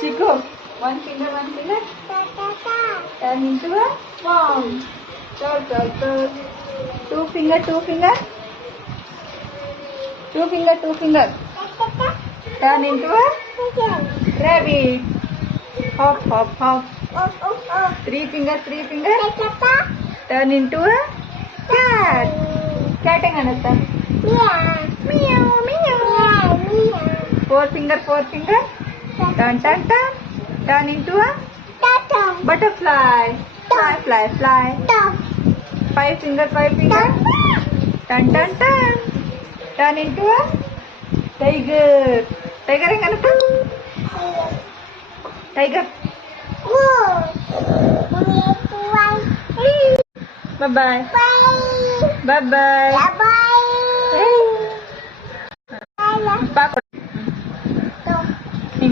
Chico, one finger, one finger. Turn into a worm. Turtle. Two finger, two finger. Two finger, two finger. Turn into a rabbit. Hop, hop, hop. Three finger, three finger. Turn into a cat. Cat enganata. Meow, meow. Four finger, four finger. Turn, turn, turn. Turn into a butterfly. Fly, fly, fly. Five finger, five finger. Turn, turn, turn. Turn into a tiger. Tiger enganata. Tiger. Bye bye. Bye bye.